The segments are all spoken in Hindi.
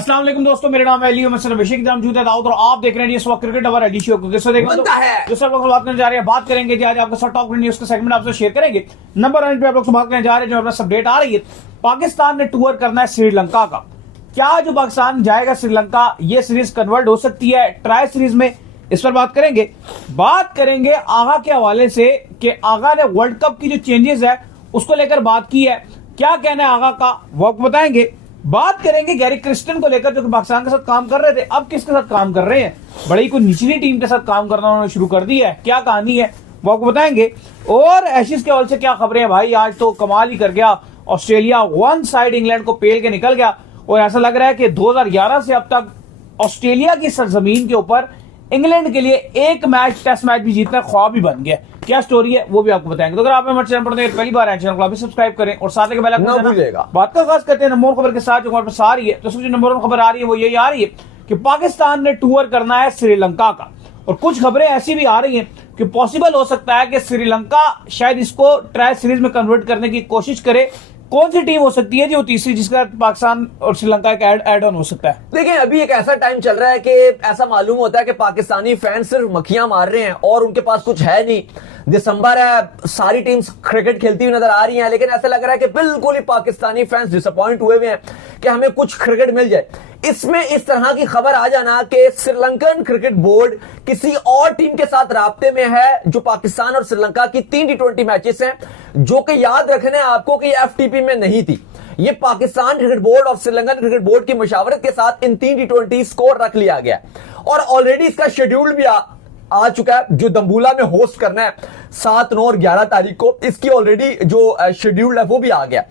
अस्सलाम वालेकुम दोस्तों, मेरा नाम है अली अभिषेक मौजूद है दाऊद और आप देख रहे हैं इस वक्त क्रिकेट अवर अली शो को। किससे देखना बनता है जो सर बात करने जा रहे हैं, बात करेंगे जी आज आपके साथ टॉप न्यूज का सेगमेंट आपसे शेयर करेंगे। नंबर 1 पे आप लोग से बात करने जा रहे हैं जो अपना अपडेट आ रही है। पाकिस्तान ने टूर करना है श्रीलंका का। क्या जो पाकिस्तान जाएगा श्रीलंका, ये सीरीज कन्वर्ट हो सकती है ट्राई सीरीज में, इस पर बात करेंगे आगा के हवाले से कि आगा ने वर्ल्ड कप की जो चेंजेस है उसको लेकर बात की है। क्या कहना है आगा का वो आपको बताएंगे। बात करेंगे गैरी क्रिस्टन को लेकर जो कि पाकिस्तान के साथ काम कर रहे थे, अब किसके साथ काम कर रहे हैं, बड़ी कोई निचली टीम के साथ काम करना उन्होंने शुरू कर दिया है। क्या कहानी है वो आपको बताएंगे। और एशिज के हवाले से क्या खबरें हैं भाई, आज तो कमाल ही कर गया। ऑस्ट्रेलिया वन साइड इंग्लैंड को पेल के निकल गया और ऐसा लग रहा है कि 2011 से अब तक ऑस्ट्रेलिया की सरजमीन के ऊपर इंग्लैंड के लिए एक मैच टेस्ट मैच भी जीतना ख्वाब ही बन गया। क्या स्टोरी है वो भी आपको बताएंगे। तो अगर आप हमारे चैनल पर पहली बार आए चैनल को आप सब्सक्राइब करें और साथ ही बेल आइकन ना भूलिएगा। बात का खास करते हैं नंबर खबर के साथ जो हमारे पास आ रही है। तो सबसे नंबर 1 खबर आ रही है वो यही आ रही है कि पाकिस्तान ने टूर करना है श्रीलंका का। और कुछ खबरें ऐसी भी आ रही हैं कि पॉसिबल हो सकता है कि श्रीलंका शायद इसको ट्राई सीरीज में कन्वर्ट करने की कोशिश करे। कौन सी टीम हो सकती है जो तीसरी जिसका पाकिस्तान और श्रीलंका का एड ऑन हो सकता है। देखिए अभी एक ऐसा टाइम चल रहा है कि ऐसा मालूम होता है कि पाकिस्तानी फैंस सिर्फ मक्खियां मार रहे हैं और उनके पास कुछ है नहीं। दिसंबर है, सारी टीम्स क्रिकेट खेलती हुई नजर आ रही हैं, लेकिन ऐसा लग रहा है कि बिल्कुल ही पाकिस्तानी फैंस डिसअपॉइंट हुए हैं कि हमें कुछ क्रिकेट मिल जाए। इसमें इस तरह की खबर आ जाना कि श्रीलंकन क्रिकेट बोर्ड किसी और टीम के साथ राब्ते में है जो पाकिस्तान और श्रीलंका की 3 T20 मैचेस हैं, जो कि याद रखना है आपको कि FTP में नहीं थी। ये पाकिस्तान क्रिकेट बोर्ड और श्रीलंकन क्रिकेट बोर्ड की मशावरत के साथ इन 3 T20 को रख लिया गया और ऑलरेडी इसका शेड्यूल भी आ चुका है जो दंबुला में होस्ट करना है 7, 9 और 11 तारीख को। इसकी ऑलरेडी जो शेड्यूल है वो भी आ गया।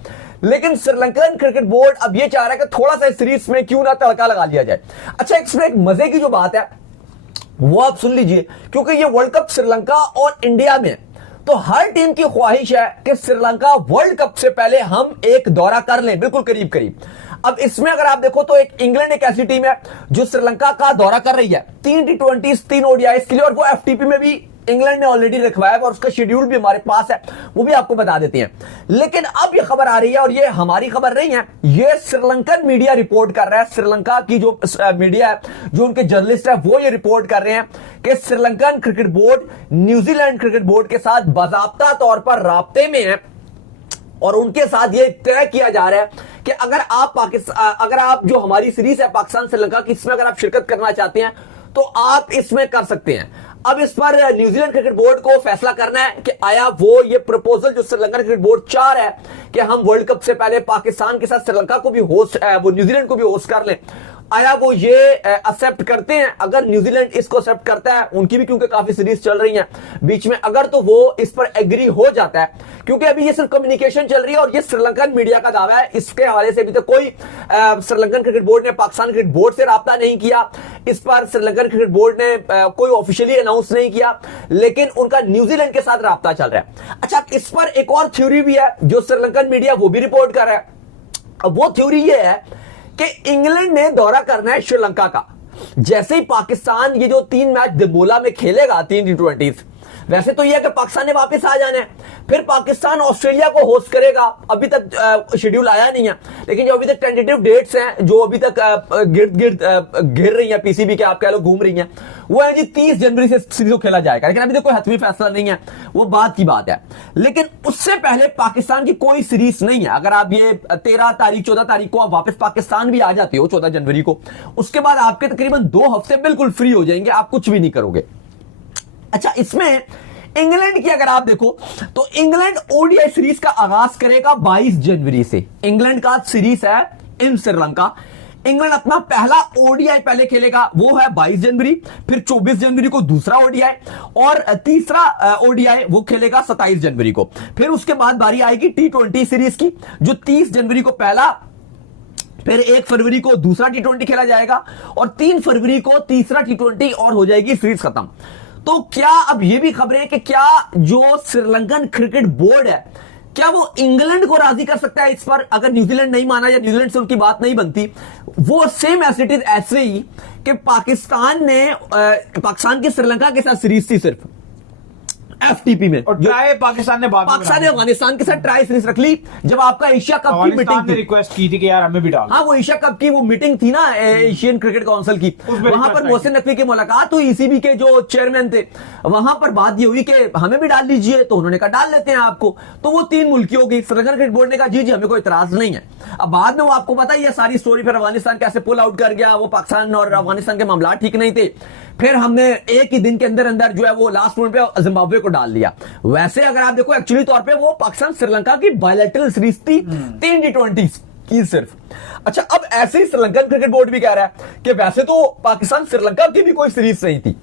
लेकिन श्रीलंकन क्रिकेट बोर्ड अब ये चाह रहा है कि थोड़ा सा सीरीज में क्यों ना तड़का लगा लिया जाए। अच्छा, इसमें एक मजे की जो बात है वो आप सुन लीजिए, क्योंकि ये वर्ल्ड कप श्रीलंका और इंडिया में, तो हर टीम की ख्वाहिश है कि श्रीलंका वर्ल्ड कप से पहले हम एक दौरा कर लें, बिल्कुल करीब करीब। अब इसमें अगर आप देखो तो एक इंग्लैंड एक ऐसी टीम है जो श्रीलंका का दौरा कर रही है 3 T20 3 ODIs के लिए, और वो FTP में भी इंग्लैंड ने ऑलरेडी रखवाया और उसका शेड्यूल भी हमारे पास है, वो भी आपको बता देते हैं। लेकिन अब ये खबर आ रही है और ये हमारी खबर नहीं है, ये श्रीलंकन मीडिया रिपोर्ट कर रहा है। श्रीलंका की जो मीडिया है, जो उनके जर्नलिस्ट है, वो ये रिपोर्ट कर रहे हैं कि Sri Lankan cricket board New Zealand cricket board के साथ बाकायदा तौर पर राब्ते में है और उनके साथ ये तय किया जा रहा है कि अगर आप जो हमारी सीरीज है पाकिस्तान श्रीलंका की, इसमें अगर आप शिरकत करना चाहते हैं तो आप इसमें कर सकते हैं। अब इस पर न्यूजीलैंड क्रिकेट बोर्ड को फैसला करना है कि आया वो ये प्रपोजल जो श्रीलंका क्रिकेट बोर्ड चाह रहा है कि हम वर्ल्ड कप से पहले पाकिस्तान के साथ श्रीलंका को भी होस्ट, वो न्यूजीलैंड को भी होस्ट कर लें, आया वो ये एक्सेप्ट करते हैं। अगर न्यूजीलैंड इसको एक्सेप्ट करता है, उनकी भी क्योंकि काफी सीरीज चल रही हैं बीच में, अगर तो वो इस पर एग्री हो जाता है, क्योंकि अभी ये सिर्फ कम्युनिकेशन चल रही है और ये श्रीलंकन मीडिया का दावा है। इसके हवाले से अभी तक कोई श्रीलंकन क्रिकेट बोर्ड ने पाकिस्तान क्रिकेट बोर्ड से राब्ता नहीं किया, इस पर श्रीलंकन क्रिकेट बोर्ड ने कोई ऑफिशियली अनाउंस नहीं किया, लेकिन उनका न्यूजीलैंड के साथ राब्ता चल रहा है। अच्छा, इस पर एक और थ्योरी भी है जो श्रीलंकन मीडिया वो भी रिपोर्ट कर रहा है। अब वो थ्योरी ये है कि इंग्लैंड ने दौरा करना है श्रीलंका का। जैसे ही पाकिस्तान ये जो 3 मैच दिबोला में खेलेगा 3 T20, वैसे तो यह है कि पाकिस्तान ने वापस आ जाना है, फिर पाकिस्तान ऑस्ट्रेलिया को होस्ट करेगा। अभी तक शेड्यूल आया नहीं है, लेकिन जो अभी तक टेंटेटिव डेट्स हैं जो अभी तक गिर रही हैं, पीसीबी के आप कह लो घूम रही हैं, वो है जी 30 जनवरी से सीरीज को खेला जाएगा। लेकिन अभी तक कोई हतमी फैसला नहीं है, वो बात की बात है। लेकिन उससे पहले पाकिस्तान की कोई सीरीज नहीं है। अगर आप ये 13 तारीख 14 तारीख को आप वापस पाकिस्तान भी आ जाते हो 14 जनवरी को, उसके बाद आपके तकरीबन 2 हफ्ते बिल्कुल फ्री हो जाएंगे, आप कुछ भी नहीं करोगे। अच्छा, इसमें इंग्लैंड की अगर आप देखो तो इंग्लैंड ODI सीरीज का आगाज करेगा 22 जनवरी से। इंग्लैंड का सीरीज है इन श्रीलंका। इंग्लैंड अपना पहला ODI पहले खेलेगा, वो है 22 जनवरी, फिर 24 जनवरी को दूसरा ODI और तीसरा ODI वो खेलेगा 27 जनवरी को। फिर उसके बाद बारी आएगी T20 सीरीज की, जो 30 जनवरी को पहला, फिर 1 फरवरी को दूसरा T20 खेला जाएगा और 3 फरवरी को तीसरा T20 और हो जाएगी सीरीज खत्म। तो क्या अब ये भी खबर है कि क्या जो श्रीलंकन क्रिकेट बोर्ड है, क्या वो इंग्लैंड को राजी कर सकता है इस पर, अगर न्यूजीलैंड नहीं माना या न्यूजीलैंड से उनकी बात नहीं बनती। वो सेम एज इट इज ऐसे ही कि पाकिस्तान की श्रीलंका के साथ सीरीज थी सिर्फ, FTP में। और ट्राई पाकिस्तान ने पाकिस्तान ने अफगानिस्तान के साथ ट्राई सीरीज रख ली जब आपका एशिया कप की मीटिंग ने रिक्वेस्ट की थी कि यार हमें भी डाल। हाँ, वो एशिया कप की वो मीटिंग थी ना एशियन क्रिकेट काउंसिल की, वहां पर मोहसिन नकवी की मुलाकात हुई ECB के जो चेयरमैन थे, वहां पर बात ये हुई कि हमें भी डाल लीजिए, तो उन्होंने कहा डाल लेते हैं आपको। तो वो 3 मुल्की हो गई। श्रीलंकन क्रिकेट बोर्ड ने कहा जी हमें कोई इतराज नहीं है। अब बाद में वो आपको पता ही है सारी स्टोरी, फिर अफगानिस्तान कैसे पुल आउट कर गया, वो पाकिस्तान और अफगानिस्तान के मामला ठीक नहीं थे, फिर हमने एक ही दिन के अंदर अंदर जो है वो लास्ट मोमेंट पे जिम्बाब्वे को डाल दिया। वैसे अगर आप देखो एक्चुअली तौर पे वो पाकिस्तान श्रीलंका की बायलैटरल सीरीज थी 3 T20 की सिर्फ। अच्छा, अब ऐसे ही श्रीलंकन क्रिकेट बोर्ड भी कह रहा है कि वैसे तो पाकिस्तान श्रीलंका की भी कोई सीरीज नहीं थी,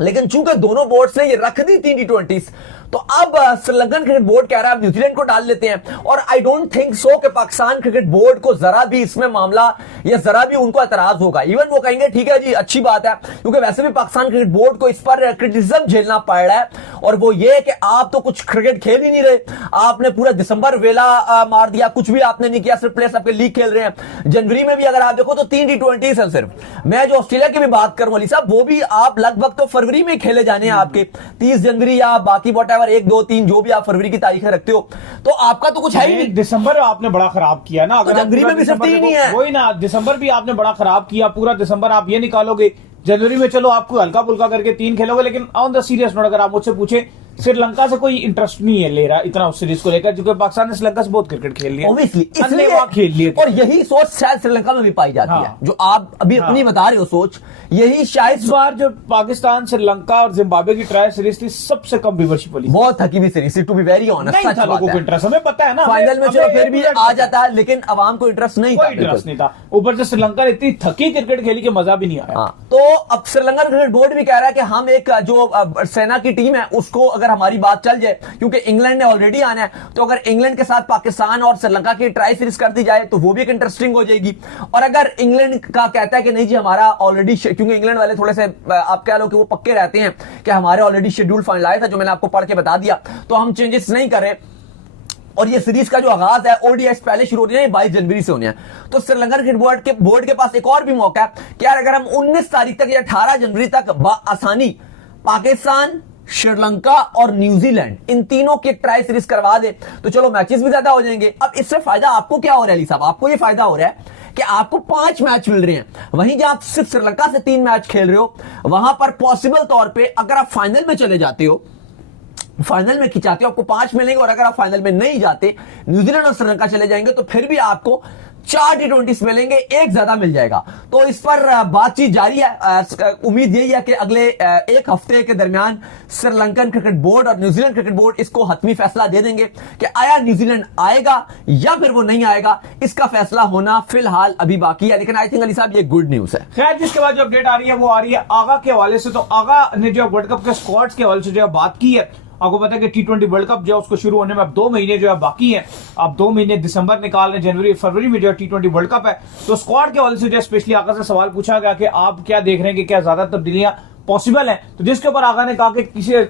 लेकिन चूंकि दोनों बोर्ड्स ने ये रख दी 3 T20 तो अब श्रीलंकन क्रिकेट बोर्ड कह रहा है न्यूजीलैंड को डाल लेते हैं। और आई डोंट थिंक सो कि पाकिस्तान क्रिकेट बोर्ड को जरा भी इसमें मामला या जरा भी उनको एतराज होगा। इवन वो कहेंगे ठीक है जी अच्छी बात है, क्योंकि वैसे भी पाकिस्तान क्रिकेट बोर्ड को इस पर क्रिटिसिज्म झेलना पड़ रहा है, और वो ये कि आप तो कुछ क्रिकेट खेल ही नहीं रहे, आपने पूरा दिसंबर वेला मार दिया, कुछ भी आपने नहीं किया, सिर्फ प्लेयर्स आपके लीग खेल रहे हैं। जनवरी में भी अगर आप देखो तो 3 T20 है सिर्फ। मैं जो ऑस्ट्रेलिया की भी बात करूं अली साहब, वो भी आप लगभग तो फरवरी में खेले जाने हैं आपके 30 जनवरी या बाकी वॉटएवर 1 2 3 जो भी आप फरवरी की तारीखें रखते हो, तो आपका तो कुछ है ही नहीं। दिसंबर आपने बड़ा खराब किया ना, अगर जनवरी में भी सिर्फ 3 ही है, वही ना, दिसंबर भी आपने बड़ा खराब किया। पूरा दिसंबर आप ये निकालोगे, जनवरी में चलो आपको हल्का फुल्का करके 3 खेलोगे, लेकिन ऑन द सीरियस नोट अगर आप मुझसे पूछे श्रीलंका से कोई इंटरेस्ट नहीं है ले रहा इतना उस सीरीज को लेकर, क्योंकि पाकिस्तान ने श्रीलंका से बहुत क्रिकेट खेल लिया, ऑब्वियसली इसलिए खेल लिए। और यही सोच शायद श्रीलंका में भी पाई जाती है, जो आप अभी अपनी बता रहे हो सोच, यही शायद इस बार जो पाकिस्तान श्रीलंका और जिम्बाब्वे की ट्रायल सीरीज थी सबसे कम व्यूवरशिप वाली, बहुत थकी हुई सीरीज थी टू बी वेरी ऑनेस्ट। नहीं था लोगों को इंटरेस्ट, हमें पता है ना, फाइनल में चलो फिर भी आ जाता है, लेकिन आवाम को इंटरेस्ट नहीं था, इंटरेस्ट नहीं था। ऊपर से श्रीलंका ने इतनी थकी क्रिकेट खेली कि मजा भी नहीं आया। तो अब श्रीलंका क्रिकेट बोर्ड भी कह रहा है कि हम एक जो सेना की टीम है उसको अगर हमारी बात चल जाए, क्योंकि इंग्लैंड ने ऑलरेडी आना है, तो अगर इंग्लैंड के साथ पाकिस्तान और श्रीलंका की ट्राई सीरीज कर दी जाए तो वो भी एक इंटरेस्टिंग हो जाएगी। और अगर इंग्लैंड का कहता है कि नहीं जी हमारा ऑलरेडी, क्योंकि इंग्लैंड वाले थोड़े से आप कह लो कि वो पक्के रहते हैं कि हमारे ऑलरेडी शेड्यूल फाइनल आया था जो मैंने आपको पढ़ के बता दिया, तो हम चेंजेस नहीं कर रहे, और ये सीरीज का जो आगाज है ODIs पहले शुरू होने हैं, 22 जनवरी से होने हैं। तो श्रीलंका क्रिकेट बोर्ड के पास एक और भी मौका है कि यार अगर हम 19 तारीख तक या 18 जनवरी तक आसानी पाकिस्तान, श्रीलंका और न्यूजीलैंड इन तीनों की ट्राई सीरीज करवा दे तो चलो मैचेस भी ज्यादा हो जाएंगे। अब इससे फायदा आपको क्या हो रहा है अली साहब? आपको ये फायदा हो रहा है कि आपको 5 मैच मिल रहे हैं, वहीं जहां आप सिर्फ श्रीलंका से 3 मैच खेल रहे हो, वहां पर पॉसिबल तौर पे अगर आप फाइनल में चले जाते हो, फाइनल में खिंचाते हो, आपको 5 मिलेंगे, और अगर आप फाइनल में नहीं जाते, न्यूजीलैंड और श्रीलंका चले जाएंगे, तो फिर भी आपको 4 T20 मिलेंगे, एक ज्यादा मिल जाएगा। तो इस पर बातचीत जारी है। उम्मीद यही है कि अगले 1 हफ्ते के दरमियान श्रीलंकन क्रिकेट बोर्ड और न्यूजीलैंड क्रिकेट बोर्ड इसको हतमी फैसला दे देंगे कि आया न्यूजीलैंड आएगा या फिर वो नहीं आएगा। इसका फैसला होना फिलहाल अभी बाकी है, लेकिन आई थिंक अली साहब ये गुड न्यूज है। खैर, जिसके बाद जो अपडेट आ रही है वो आ रही है आगा के हवाले से। तो आगा ने जो वर्ल्ड कप के स्क्वाड्स के हवाले से जो बात की है, आपको पता है कि T20 वर्ल्ड कप जो है उसको शुरू होने में अब 2 महीने जो है बाकी हैं। अब 2 महीने दिसंबर निकाल रहे, जनवरी फरवरी में जो है T20 वर्ल्ड कप है। तो स्क्वाड के हवाले से जो स्पेशली आगा से सवाल पूछा गया कि आप क्या देख रहे हैं कि क्या ज्यादा तब्दीलियां पॉसिबल हैं, तो जिसके ऊपर आगा ने कहा कि किसी,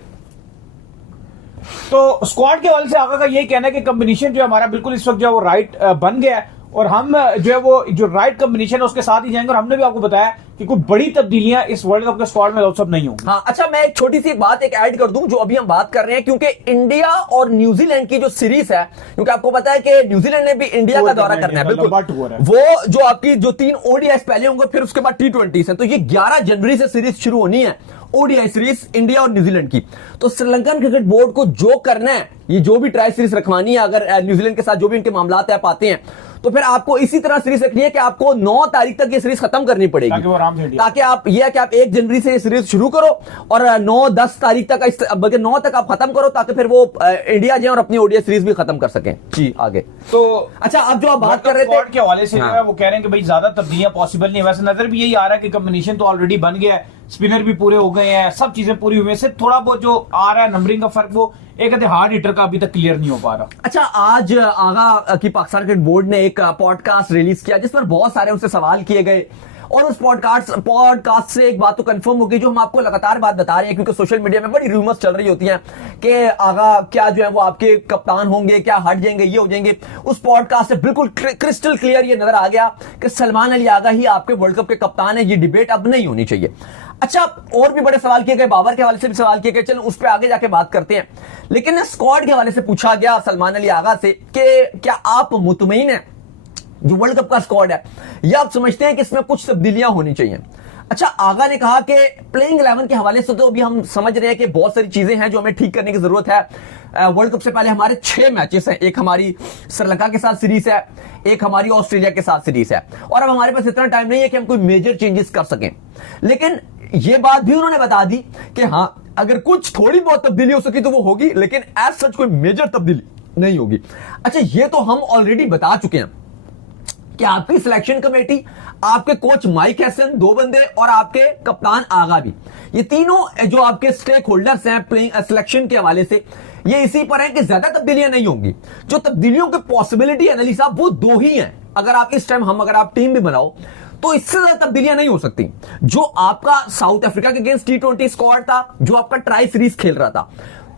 तो स्क्वाड के हवाले से आगा का यही कहना है कि कॉम्बिनेशन जो है हमारा बिल्कुल इस वक्त जो है वो राइट बन गया है, और हम जो है वो जो राइट कॉम्बिनेशन है उसके साथ ही जाएंगे। और हमने भी आपको बताया कि कोई बड़ी तब्दीलियां इस वर्ल्ड कप के स्क्वाड में सब नहीं होंगी। हाँ, अच्छा, मैं एक छोटी सी बात एक ऐड कर दूं जो अभी हम बात कर रहे हैं, क्योंकि इंडिया और न्यूजीलैंड की जो सीरीज है, क्योंकि आपको पता है कि न्यूजीलैंड ने भी इंडिया का दौरा करना है, बिल्कुल वो जो आपकी जो 3 ODIs पहले होंगे, फिर उसके बाद T20 है, तो ये 11 जनवरी से सीरीज शुरू होनी है, ODI सीरीज इंडिया और न्यूजीलैंड की। तो श्रीलंकन क्रिकेट बोर्ड को जो करना है, ये जो भी ट्राई सीरीज रखवानी है, अगर न्यूजीलैंड के साथ जो भी इनके मामला तय पाते हैं, तो फिर आपको इसी तरह सीरीज रखनी है कि आपको 9 तारीख तक ये सीरीज खत्म करनी पड़ेगी, ताकि आप यह कि आप 1 जनवरी से ये सीरीज शुरू करो और 9-10 तारीख तक, बल्कि 9 तक आप खत्म करो, ताकि फिर वो इंडिया जाए और अपनी ODI सीरीज भी खत्म कर सकें। जी आगे। तो अच्छा, अब जो आप बात कर रहे थे के हवाले से, वो कह रहे हैं कि भाई ज्यादा तब्दीलियां पॉसिबल नहीं है। वैसे नजर भी यही आ रहा है कि कॉम्बिनेशन तो ऑलरेडी बन गया है, स्पिनर भी पूरे हो गए हैं, सब चीजें पूरी हुई है, सिर्फ थोड़ा बहुत जो आ रहा है नंबरिंग का फर्क, वो एक हार्ड हिटर का अभी तक क्लियर नहीं हो पा रहा। अच्छा, आज आगा की पाकिस्तान क्रिकेट बोर्ड ने एक पॉडकास्ट रिलीज किया जिस पर बहुत सारे उनसे सवाल किए गए, और उस पॉडकास्ट से एक बात तो कंफर्म होगी जो हम आपको लगातार बात बता रहे हैं, क्योंकि सोशल मीडिया में बड़ी रूमर्स चल रही होती हैं कि आगा क्या जो है वो आपके कप्तान होंगे, क्या हट जाएंगे, ये हो जाएंगे। उस पॉडकास्ट से बिल्कुल क्रिस्टल क्लियर ये नजर आ गया कि सलमान अली आगा ही आपके वर्ल्ड कप के कप्तान है, ये डिबेट अब नहीं होनी चाहिए। अच्छा, और भी बड़े सवाल किए गए, बाबर के हवाले से भी सवाल किए गए, चलो उस पर आगे जाके बात करते हैं। लेकिन स्क्वाड के हवाले से पूछा गया सलमान अली आगा से कि क्या आप मुतमईन हैं जो वर्ल्ड कप का स्क्वाड है, या आप समझते हैं कि इसमें कुछ तब्दीलियां होनी चाहिए। अच्छा, आगा ने कहा कि प्लेइंग 11 के हवाले से तो अभी हम समझ रहे हैं कि बहुत सारी चीजें हैं जो हमें ठीक करने की जरूरत है। वर्ल्ड कप से पहले हमारे 6 मैचेस हैं, एक हमारी श्रीलंका के साथ सीरीज है, एक हमारी ऑस्ट्रेलिया के साथ सीरीज है, और अब हमारे पास इतना टाइम नहीं है कि हम कोई मेजर चेंजेस कर सकें। लेकिन ये बात भी उन्होंने बता दी कि हाँ, अगर कुछ थोड़ी बहुत तब्दीली हो सकी तो वो होगी, लेकिन एज सच कोई मेजर तब्दीली नहीं होगी। अच्छा, ये तो हम ऑलरेडी बता चुके हैं कि आपकी सिलेक्शन कमेटी, आपके कोच माइक हैसन 2 बंदे और आपके कप्तान आगा भी, ये तीनों जो आपके स्टेक होल्डर्स हैं प्लेइंग सिलेक्शन के हवाले से, ये इसी पर है कि ज्यादा तब्दीलियां नहीं होंगी। जो तब्दीलियों की पॉसिबिलिटी है अली साहब वो 2 ही हैं। अगर आप इस टाइम अगर आप टीम भी बनाओ तो इससे ज्यादा तब्दीलियां नहीं हो सकती। जो आपका साउथ अफ्रीका के अगेंस्ट T20 स्क्वाड था, जो आपका ट्राई सीरीज खेल रहा था,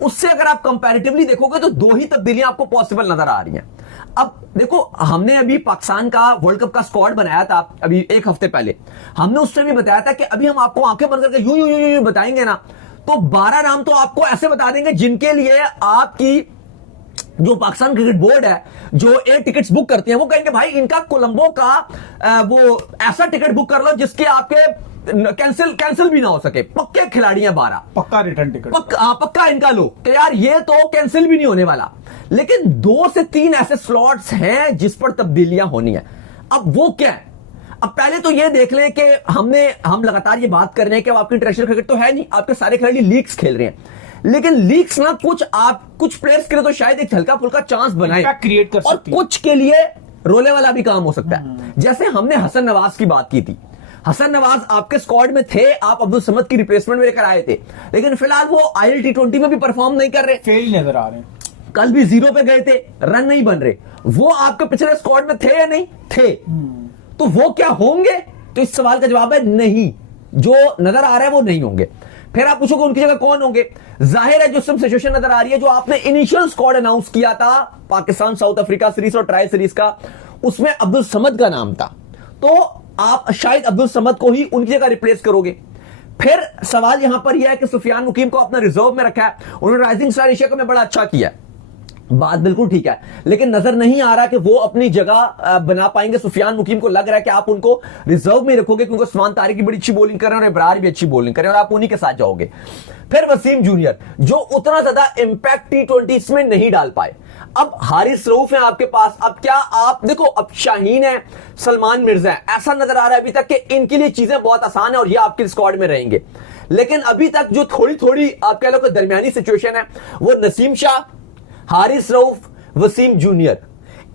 उससे अगर आप कंपैरेटिवली देखोगे तो 2 ही तब्दीलियां आपको पॉसिबल नजर आ रही हैं। अब देखो, हमने अभी पाकिस्तान का वर्ल्ड कप का स्क्वाड बनाया था अभी 1 हफ्ते पहले, हमने उस टाइम भी बताया था कि अभी हम आपको आंखें बंद करके यूं यूं यूं यूं बताएंगे ना, तो 12 नाम तो आपको ऐसे बता देंगे जिनके लिए आपकी जो पाकिस्तान क्रिकेट बोर्ड है, जो एयर टिकट्स बुक करते हैं, वो कहेंगे भाई इनका कोलंबो का वो ऐसा टिकट बुक कर लो जिसके आपके कैंसिल भी ना हो सके। पक्के खिलाड़ी हैं 12, पक्का रिटर्न टिकट, पक्का इनका लो कि यार ये तो कैंसिल भी नहीं होने वाला। लेकिन 2 से 3 ऐसे स्लॉट्स हैं जिस पर तब्दीलियां होनी है। अब वो क्या है? अब पहले तो ये देख लें कि हम लगातार ये बात कर रहे हैं कि आपकी इंटरनेशनल क्रिकेट तो है नहीं, आपके सारे खिलाड़ी लीग्स खेल रहे हैं, लेकिन लीग्स ना कुछ प्लेयर्स के लिए तो शायद एक हल्का फुल्का चांस बनाए क्रिएट कर और कुछ के लिए रोले वाला भी काम हो सकता है। जैसे हमने हसन नवाज की बात की थी, हसन नवाज आपके स्क्वाड में थे, आप अब्दुल समद की रिप्लेसमेंट में लेकर आए थे, लेकिन फिलहाल वो IL T20 में भी परफॉर्म नहीं कर रहे, फेल नजर आ रहे हैं। कल भी 0 पे गए थे, रन नहीं बन रहे। वो आपके पिछले स्क्वाड में थे या नहीं थे? तो वो क्या होंगे? तो इस सवाल का जवाब है नहीं, जो नजर आ रहा है वो नहीं होंगे। फिर आप पूछोगे उनकी जगह कौन होंगे? जाहिर है जो सिचुएशन नजर आ रही है, जो आपने इनिशियल स्क्वाड अनाउंस किया था पाकिस्तान साउथ अफ्रीका सीरीज और ट्राई सीरीज का, उसमें अब्दुल समद का नाम था, तो आप शायद अब्दुल समद को ही उनकी जगह रिप्लेस करोगे। फिर सवाल यहां पर यह है कि सुफियान मुकीम को अपना रिजर्व में रखा है, उन्होंने राइजिंग स्टार एशिया का में बड़ा अच्छा किया, बात बिल्कुल ठीक है, लेकिन नजर नहीं आ रहा कि वो अपनी जगह बना पाएंगे। सुफियान मुकीम को लग रहा है कि आप उनको रिजर्व में रखोगे क्योंकि उस्मान तारिक की बड़ी अच्छी बॉलिंग कर रहे हैं और इब्रार भी अच्छी बॉलिंग कर रहे हैं और आप उन्हीं के साथ जाओगे। फिर वसीम जूनियर, जो उतना ज्यादा इंपैक्ट T20 में नहीं डाल पाए। अब हारिस रऊफ है आपके पास, अब क्या आप देखो, अब शाहीन है, सलमान मिर्जा है, ऐसा नजर आ रहा है अभी तक कि इनके लिए चीजें बहुत आसान है और ये आपके स्क्वाड में रहेंगे। लेकिन अभी तक जो थोड़ी थोड़ी आप कह लो कि दरमियानी सिचुएशन है, वो नसीम शाह, हारिस रऊफ, वसीम जूनियर,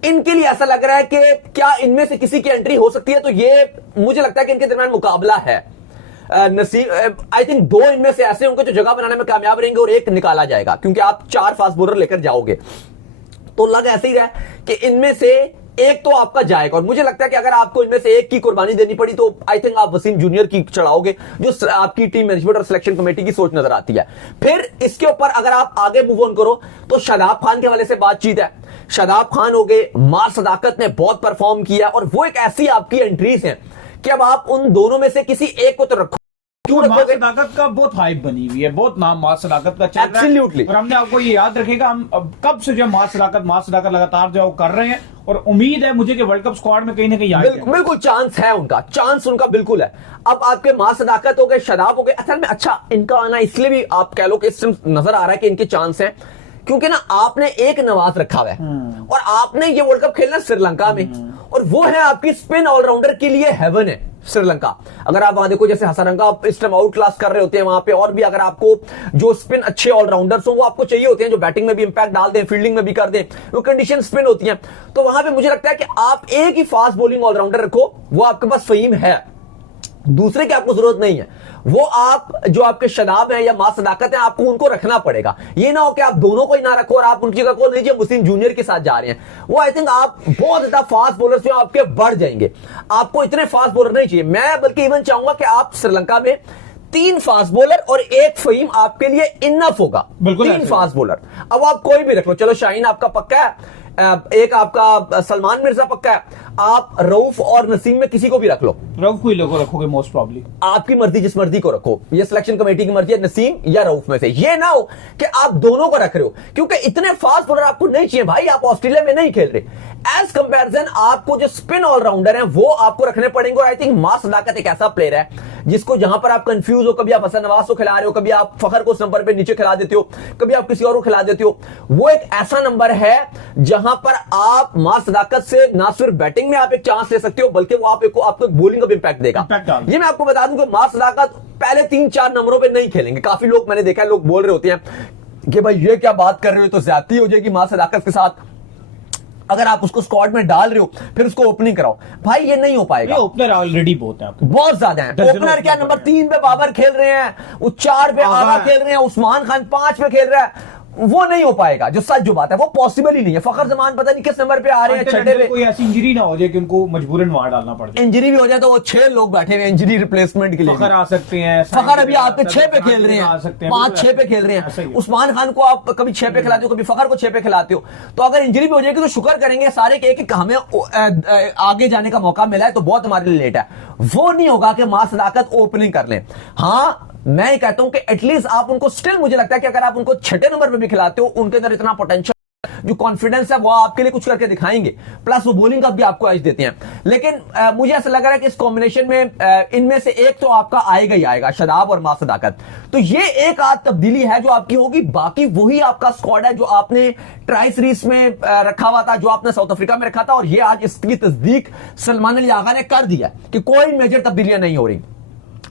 इनके लिए ऐसा लग रहा है कि क्या इनमें से किसी की एंट्री हो सकती है। तो ये मुझे लगता है कि इनके दरमियान मुकाबला है। नसीम, आई थिंक 2 इनमें से ऐसे होंगे जो जगह बनाने में कामयाब रहेंगे और एक निकाला जाएगा, क्योंकि आप 4 फास्ट बॉलर लेकर जाओगे, तो लग ऐसे ही रहा है कि इनमें से एक तो आपका जाएगा। और मुझे लगता है कि अगर आपको इनमें से एक की कुर्बानी देनी पड़ी तो आई थिंक आप वसीम जूनियर की चढ़ाओगे, जो आपकी टीम मैनेजमेंट और सिलेक्शन कमेटी की सोच नजर आती है। फिर इसके ऊपर अगर आप आगे मूव ऑन करो तो शादाब खान के हवाले से बातचीत है। शादाब खान हो गए, मां सदाकत ने बहुत परफॉर्म किया और वो एक ऐसी आपकी एंट्रीज है कि अब आप उन दोनों में से किसी एक को तो रखो। मां सदाकत का बहुत हाइप बनी हुई है, बहुत नाम मां सदाकत का चल रहा है। Absolutely. और हमने आपको ये याद रखेगा, हम अब कब से जो मां सदाकत लगातार जो कर रहे हैं, और उम्मीद है मुझे कि वर्ल्ड कप स्क्वाड में कहीं ना कहीं आएंगे। बिल्कुल चांस है उनका, चांस उनका बिल्कुल है। अब आपके मां सदाकत हो गए, शादाब हो गए, असल में अच्छा इनका आना इसलिए भी आप कह लो कि इस नजर आ रहा है कि इनके चांस हैं, क्योंकि ना आपने एक नवाज रखा हुआ है और आपने ये वर्ल्ड कप खेलना श्रीलंका में, और वो है आपकी स्पिन ऑलराउंडर के लिए हेवन है श्रीलंका। अगर आप वहां देखो, जैसे हसरंगा आप इस टाइम आउट क्लास कर रहे होते हैं वहां पे, और भी अगर आपको जो स्पिन अच्छे ऑलराउंडर्स हो वो आपको चाहिए होते हैं, जो बैटिंग में भी इंपैक्ट डाल दें, फील्डिंग में भी कर दें, वो कंडीशन स्पिन होती हैं। तो वहां पे मुझे लगता है कि आप एक ही फास्ट बॉलिंग ऑलराउंडर रखो, वो आपके पास फहीम है, दूसरे की आपको जरूरत नहीं है। वो आप जो आपके शदाब है या मां सदाकत है, आपको उनको रखना पड़ेगा। ये ना हो कि आप दोनों को ही ना रखो और आप उनकी जगह को नहीं, जो वसीम जूनियर के साथ जा रहे हैं, वो आई थिंक आप बहुत ज्यादा फास्ट बॉलर्स जो आपके बढ़ जाएंगे। आपको इतने फास्ट बॉलर नहीं चाहिए। मैं बल्कि इवन चाहूंगा कि आप श्रीलंका में 3 फास्ट बॉलर और 1 फहीम आपके लिए इनफ होगा। बिल्कुल 3 फास्ट बॉलर, अब आप कोई भी रख लो, चलो शाहीन आपका पक्का है, एक आपका सलमान मिर्जा पक्का है, आप रऊफ और नसीम में किसी को भी रख लो। रऊफ को ही लोगों रखोगे मोस्ट प्रॉब्ली। आपकी मर्जी, जिस मर्जी को रखो, ये सिलेक्शन कमेटी की मर्जी है, नसीम या रऊफ में से। ये ना हो कि आप दोनों को रख रहे हो, क्योंकि इतने फास्ट बॉलर आपको नहीं चाहिए भाई, आप ऑस्ट्रेलिया में नहीं खेल रहे। एज कंपैरिजन आपको जो स्पिन ऑलराउंडर है वो आपको रखने पड़ेंगे। और आई थिंक मास सदाकत एक ऐसा प्लेयर है जिसको जहां पर आप कंफ्यूज हो, कभी आप हसन नवाज को खिला रहे हो, कभी आप फखर को उस नंबर पे नीचे खिला देते हो, कभी आप किसी और को खिला देते हो। वो एक ऐसा नंबर है जहां पर आप मास सदाकत से ना सिर्फ बैटिंग में आप एक चांस ले सकते हो, बल्कि वो आपको बॉलिंग का इंपैक्ट देगा। ये मैं आपको बता दूं कि मास सदाकत पहले 3-4 नंबरों पे नहीं खेलेंगे। काफी लोग मैंने देखा है, लोग बोल रहे होते हैं कि भाई ये क्या बात कर रहे हो, तो ज्यादती हो जाएगी मास सदाकत के साथ अगर आप उसको स्क्वाड में डाल रहे हो फिर उसको ओपनिंग कराओ। भाई ये नहीं हो पाएगा। ओपनर ऑलरेडी बहुत है, बहुत ज्यादा है ओपनर। क्या नंबर 3 पे बाबर खेल रहे हैं, वो 4 पे आगा खेल रहे हैं, उस्मान खान 5 पे खेल रहा है, वो नहीं हो पाएगा। जो सच जो बात है वो पॉसिबल ही नहीं है। फखर जमान पता नहीं किस नंबर पे आ रहे हैं, छठे पे। कोई ऐसी इंजरी ना हो जाए कि उनको मजबूरन वहां डालना पड़ जाए। इंजरी भी हो जाए तो वो 6 लोग बैठे हुए इंजरी रिप्लेसमेंट के लिए। फखर आ सकते हैं, फखर अभी आपके 6 पे खेल रहे हैं, 5-6 पे खेल रहे हैं। उस्मान खान को आप कभी 6 पे खिलाते हो, कभी फखर को 6 पे खिलाते हो। तो अगर इंजरी भी हो जाएगी तो शुक्र करेंगे सारे के कि हमें आगे जाने का मौका मिला है, तो बहुत हमारे लिए लेट है। वो नहीं होगा कि मास सदाकत ओपनिंग कर लें। हाँ, मैं कहता हूं कि एटलीस्ट आप उनको, स्टिल मुझे लगता है कि अगर आप उनको 6ठे नंबर पे भी खिलाते हो, उनके अंदर इतना पोटेंशियल, जो कॉन्फिडेंस है वो आपके लिए कुछ करके दिखाएंगे। प्लस वो बॉलिंग का भी आपको एज देते हैं। लेकिन मुझे ऐसा लग रहा है कि इस कॉम्बिनेशन में इनमें से एक तो आपका आएगा ही आएगा, शादाब और मास सदाकत। तो ये एक आध तब्दीली है जो आपकी होगी, बाकी वही आपका स्क्वाड है जो आपने ट्राई सीरीज में रखा हुआ था, जो आपने साउथ अफ्रीका में रखा था। और ये आज इसकी तस्दीक सलमान अली आगा ने कर दिया कि कोई मेजर तब्दीलियां नहीं हो रही।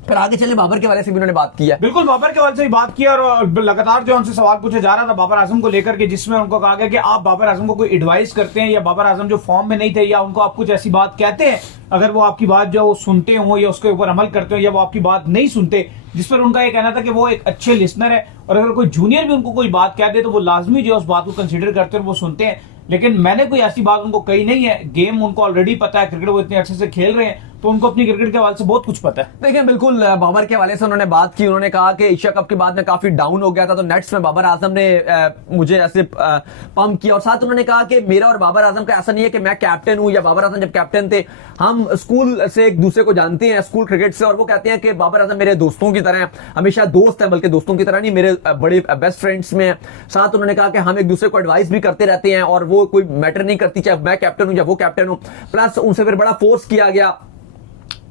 फिर आगे चले, बाबर के वाले से भी उन्होंने बात की है। बिल्कुल, बाबर के वाले से भी बात की और लगातार जो उनसे सवाल पूछा जा रहा था बाबर आजम को लेकर के, जिसमें उनको कहा गया कि आप बाबर आजम को कोई एडवाइस करते हैं, या बाबर आजम जो फॉर्म में नहीं थे, या उनको आप कुछ ऐसी बात कहते हैं, अगर वो आपकी बात जो सुनते हो या उसके ऊपर अमल करते हो, या वो आपकी बात नहीं सुनते। जिस पर उनका ये कहना था कि वो एक अच्छे लिसनर है, और अगर कोई जूनियर भी उनको कोई बात कह दे तो वो लाजमी जो उस बात को कंसिडर करते हैं और वो सुनते हैं। लेकिन मैंने कोई ऐसी बात उनको कही नहीं है। गेम उनको ऑलरेडी पता है, क्रिकेट वो इतने अच्छे से खेल रहे हैं, तो उनको अपनी क्रिकेट के हवाले से बहुत कुछ पता है। देखिए, बिल्कुल बाबर के हवाले से उन्होंने बात की। उन्होंने कहा कि एशिया कप के बाद में काफी डाउन हो गया था, तो नेट्स में बाबर आजम ने मुझे ऐसे पंप किया। और साथ उन्होंने कहा कि मेरा और बाबर आजम का ऐसा नहीं है कि मैं कैप्टन हूं या बाबर आजम जब कैप्टन थे, हम स्कूल से एक दूसरे को जानते हैं, स्कूल क्रिकेट से। और वो कहते हैं कि बाबर आजम मेरे दोस्तों की तरह है, हमेशा दोस्त है, बल्कि दोस्तों की तरह नहीं, मेरे बड़े बेस्ट फ्रेंड्स में। साथ उन्होंने कहा कि हम एक दूसरे को एडवाइस भी करते रहते हैं, और वो कोई मैटर नहीं करती चाहे मैं कैप्टन हूं या वो कैप्टन हूं। प्लस उनसे फिर बड़ा फोर्स किया गया,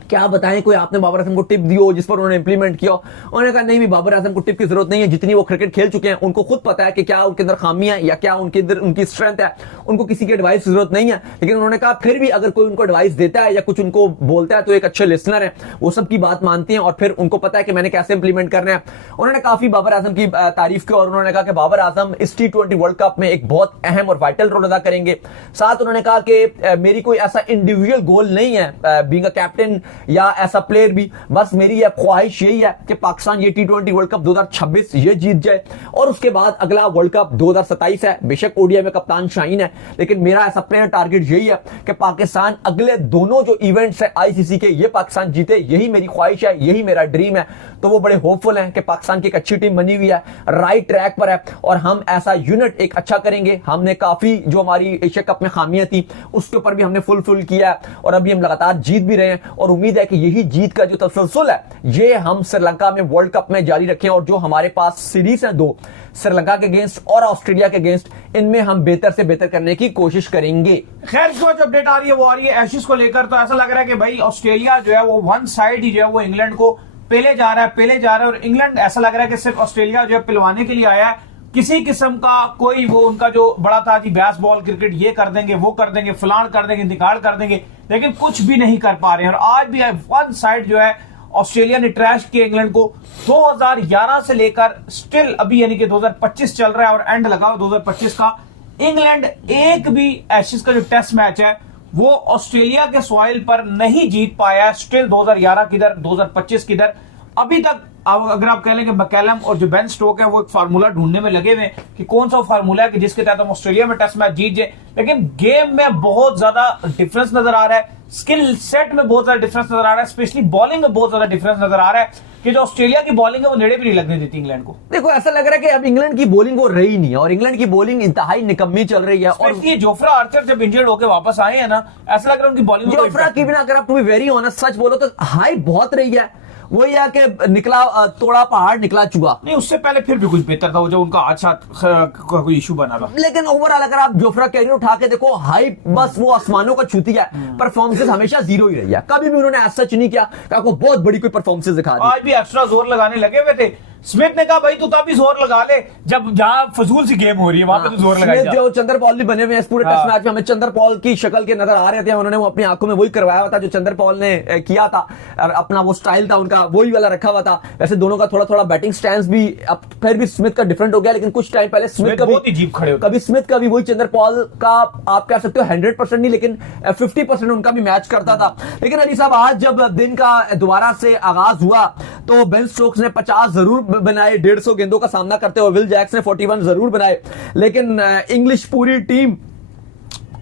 क्या बताएं, कोई आपने बाबर आजम को टिप दी हो जिस पर उन्होंने इंप्लीमेंट किया। उन्होंने कहा नहीं भी, बाबर आजम को टिप की जरूरत नहीं है, जितनी वो क्रिकेट खेल चुके हैं उनको खुद पता है कि क्या उनके अंदर खामियां है या क्या उनके अंदर उनकी स्ट्रेंथ है, उनको किसी की एडवाइस की जरूरत नहीं है। लेकिन उन्होंने कहा फिर भी अगर कोई उनको एडवाइस देता है या कुछ उनको बोलता है तो एक अच्छे लिसनर है, वो सबकी बात मानते हैं और फिर उनको पता है कि मैंने कैसे इंप्लीमेंट करना है। उन्होंने काफी बाबर आजम की तारीफ की और उन्होंने कहा कि बाबर आजम इस T20 वर्ल्ड कप में एक बहुत अहम और वाइटल रोल अदा करेंगे। साथ उन्होंने कहा कि मेरी कोई ऐसा इंडिविजुअल गोल नहीं है बीइंग अ कैप्टन या ऐसा प्लेयर भी, बस मेरी यह ख्वाहिश यही है कि पाकिस्तान ये T20 वर्ल्ड कप 2026 ये जीत जाए और उसके बाद अगला वर्ल्ड कप 2027 है। बेशक ओडीआई में कप्तान शाहीन है, लेकिन मेरा ऐसा प्लेयर टारगेट यही है कि पाकिस्तान अगले दोनों जो इवेंट्स है आईसीसी के, ये पाकिस्तान जीते, यही मेरी ख्वाहिश है, यही मेरा ड्रीम है। तो वो बड़े होपफुल हैं कि पाकिस्तान की एक अच्छी टीम बनी हुई है, राइट ट्रैक पर है और हम ऐसा यूनिट एक अच्छा करेंगे। हमने काफी जो हमारी एशिया कप में खामियां थी उसके ऊपर भी हमने फुल किया है और अभी हम लगातार जीत भी रहे हैं और उम्मीद है कि यही जीत का जो तसलसल है ये हम श्रीलंका में वर्ल्ड कप में जारी रखें और जो हमारे पास सीरीज है 2 श्रीलंका के अगेंस्ट और ऑस्ट्रेलिया के अगेंस्ट, इनमें हम बेहतर से बेहतर करने की कोशिश करेंगे। खैर, जो अपडेट आ रही है वो आ रही है एशेज को लेकर। तो ऐसा लग रहा है कि भाई ऑस्ट्रेलिया जो है वो वन साइड ही जो है वो इंग्लैंड को पहले जा रहा है और इंग्लैंड ऐसा लग रहा है कि सिर्फ ऑस्ट्रेलिया जो है पिलवाने के लिए आया है। किसी किस्म का कोई वो उनका जो बड़ा था जी बैस बॉल क्रिकेट, ये कर देंगे, वो कर देंगे, फलान कर देंगे, निकाल कर देंगे, लेकिन कुछ भी नहीं कर पा रहे हैं। और आज भी वन साइड जो है ऑस्ट्रेलिया ने ट्रैश किया इंग्लैंड को 2011 से लेकर स्टिल अभी यानी कि 2025 चल रहा है और एंड लगा 2025 का। इंग्लैंड एक भी एशेज का जो टेस्ट मैच है वो ऑस्ट्रेलिया के सॉइल पर नहीं जीत पाया। स्टिल 2011 किधर, 2025 किधर, अभी तक अगर आप कह लें कि मैकैलम और जो बेन स्टोक है वो एक फार्मूला ढूंढने में लगे हुए हैं कि कौन सा फार्मूला है कि जिसके तहत हम ऑस्ट्रेलिया में टेस्ट मैच जीत जाए। लेकिन गेम में बहुत ज्यादा डिफरेंस नजर आ रहा है। स्किल सेट में बहुत ज्यादा डिफरेंस नजर आ रहा है, स्पेशली बॉलिंग में बहुत ज्यादा डिफरेंस नजर आ रहा है कि जो ऑस्ट्रेलिया की बॉलिंग है वो नेड़े भी नहीं लगने देती इंग्लैंड को। देखो ऐसा लग रहा है कि अब इंग्लैंड की बॉलिंग वो रही नहीं है और इंग्लैंड की बॉलिंग इंतहाई निकम्मी चल रही है। और स्पेशली जोफ्रा आर्चर जब इंजर्ड होकर वापस आए हैं ना, ऐसा लग रहा है उनकी बॉलिंग जोफ्रा की बिना अगर आप टू बी वेरी ऑनेस्ट सच बोलो तो हाइप बहुत रही है, वही है कि निकला तोड़ा पहाड़ निकला चूहा। नहीं, उससे पहले फिर भी कुछ बेहतर था, वो जो उनका हाथ साथ कोई इशू बना था। लेकिन ओवरऑल अगर आप जोफ्रा कैरियर उठा के देखो, हाइप बस वो आसमानों का छूती है। परफॉर्मेंसेस हमेशा जीरो ही रही है, कभी भी उन्होंने ऐसा सच नहीं किया कि आपको बहुत बड़ी कोई परफॉर्मेंसेस दिखा दी। आज भी एक्स्ट्रा जोर लगाने लगे हुए थे। स्मिथ ने कहा भाई तू तभी जोर लगा ले जब जहां फजूल सी गेम हो रही है वहां पे तो जोर लगाई जा। जो चंद्र भी बने हुए हैं इस पूरे टेस्ट मैच में, हमें चंद्र पॉल की शक्ल के नजर आ रहे थे। उन्होंने वो अपनी आंखों में वही करवाया हुआ था जो चंद्र पॉल ने किया था, और अपना वो स्टाइल था उनका वही वाला रखा हुआ था। वैसे दोनों का थोड़ा थोड़ा बैटिंग स्टैंस भी अब फिर भी स्मिथ का डिफरेंट हो गया, लेकिन कुछ टाइम पहले स्मिथ का बहुत ही जीप खड़े होते, कभी स्मिथ का भी वही चंद्र पॉल का आप कह सकते हो 100% नहीं लेकिन 50% उनका भी मैच करता था। लेकिन अली साहब आज जब दिन का दोबारा से आगाज हुआ तो बेन स्टोक्स ने 50 जरूर बनाए 150 गेंदों का सामना करते हुए, विल जैक्स ने 41 जरूर बनाए, लेकिन इंग्लिश पूरी टीम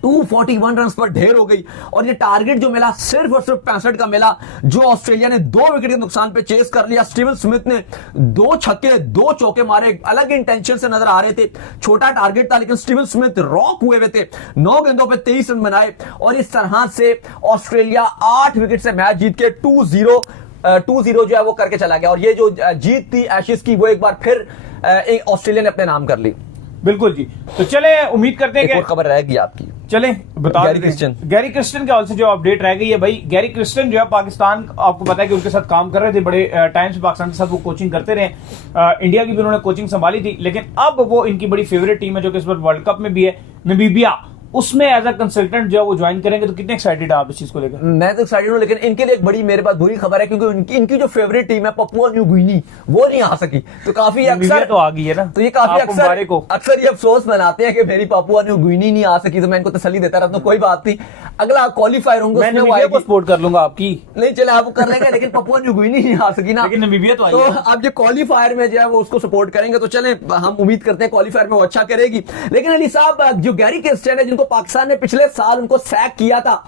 241 रन पर ढेर हो गई। और ये टारगेट जो मिला सिर्फ और सिर्फ 65 का मिला, जो ऑस्ट्रेलिया ने 2 विकेट के नुकसान पे चेस कर लिया। स्टीवन स्मिथ ने 2 छक्के 2 चौके मारे, अलग इंटेंशन से नजर आ रहे थे, छोटा टारगेट था लेकिन स्टीवन स्मिथ रॉक हुए हुए थे, 9 गेंदों पे 23 रन बनाए और इस तरह से ऑस्ट्रेलिया 8 विकेट से मैच जीत के 2-0 जो है वो करके चला गया। और ये जो जीत थी एशेज की वो एक बार फिर ऑस्ट्रेलिया ने अपने नाम कर ली। बिल्कुल जी। तो चले उम्मीद करते हैं एक और खबर रहेगी आपकी, चले बता गैरी क्रिस्टन के हवाले से जो अपडेट रह गई है भाई। गैरी क्रिस्टन जो है पाकिस्तान, आपको पता है कि उनके साथ काम कर रहे थे, बड़े टाइम से पाकिस्तान के साथ वो कोचिंग करते रहे। इंडिया की भी उन्होंने कोचिंग संभाली थी, लेकिन अब वो इनकी बड़ी फेवरेट टीम है जो कि इस बार वर्ल्ड कप में भी है, नामीबिया, उसमें एज अ कंसल्टेंट जो है वो ज्वाइन करेंगे। तो कितने एक्साइटेड है आप इस चीज को लेकर? मैं तो एक्साइटेड हूं, लेकिन इनके लिए एक बड़ी मेरे पास बुरी खबर है, क्योंकि इनकी जो फेवरेट टीम है पपुआ न्यू गिनी वो नहीं आ सकी। तो काफी अक्सर तो आ गई है ना, तो ये काफी अक्सर ये अफसोस मनाते हैं कि मेरी पपुआ न्यू गिनी नहीं आ सकी। तो मैं इनको तसल्ली देता रहता हूं, कोई बात नहीं, अगला क्वालिफायर होंगे मैं नामीबिया को सपोर्ट कर लूंगा आपकी। नहीं चले आप कर लेंगे, लेकिन पपुआ न्यू गिनी नहीं आ सकी ना, लेकिन नामीबिया तो आई तो है। आप जो क्वालिफायर में जो है वो उसको सपोर्ट करेंगे। तो चले हम उम्मीद करते हैं क्वालिफायर में वो अच्छा करेगी। लेकिन अली साहब जो गैरी क्रिस्टन है, जिनको पाकिस्तान ने पिछले साल उनको सैक किया था,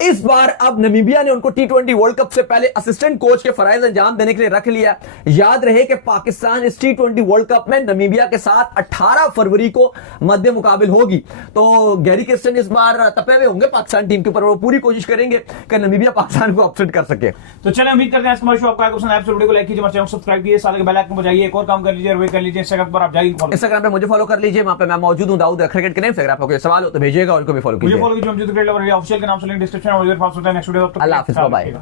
इस बार अब नामीबिया ने उनको T20 वर्ल्ड कप से पहले असिस्टेंट कोच के फराइज अंजाम देने के लिए रख लिया। याद रहे कि पाकिस्तान इस T20 वर्ल्ड कप में नामीबिया के साथ 18 फरवरी को मध्य मुकाबिल होगी। तो गैरी क्रिस्टन इस बार तपे हुए होंगे पाकिस्तान टीम के ऊपर, वो पूरी कोशिश करेंगे कि नामीबिया पाकिस्तान को अपसेट कर सके। तो चले उम्मीद करते हैं आज हमारे शो आपका वीडियो को लाइक कीजिए, हमारे चैनल को सब्सक्राइब कीजिए, साथ ही बेल आइकन को बजाइए, एक और काम कर लीजिए, कर लीजिए इंस्टाग्राम पर आप जाइए, इंस्टाग्राम पे मुझे फॉलो कर लीजिए, वहां पे मैं मौजूद हूं दाऊद क्रिकेट के नेम से। अगर आपको कोई सवाल हो तो भेजिएगा और उनको भी फॉलो कीजिए। मुझे फॉलो कीजिए, ऑफिशियल के नाम से लिंक डिस्क्रिप्शन में, अल्लाह हाफिज़, बाय बाय।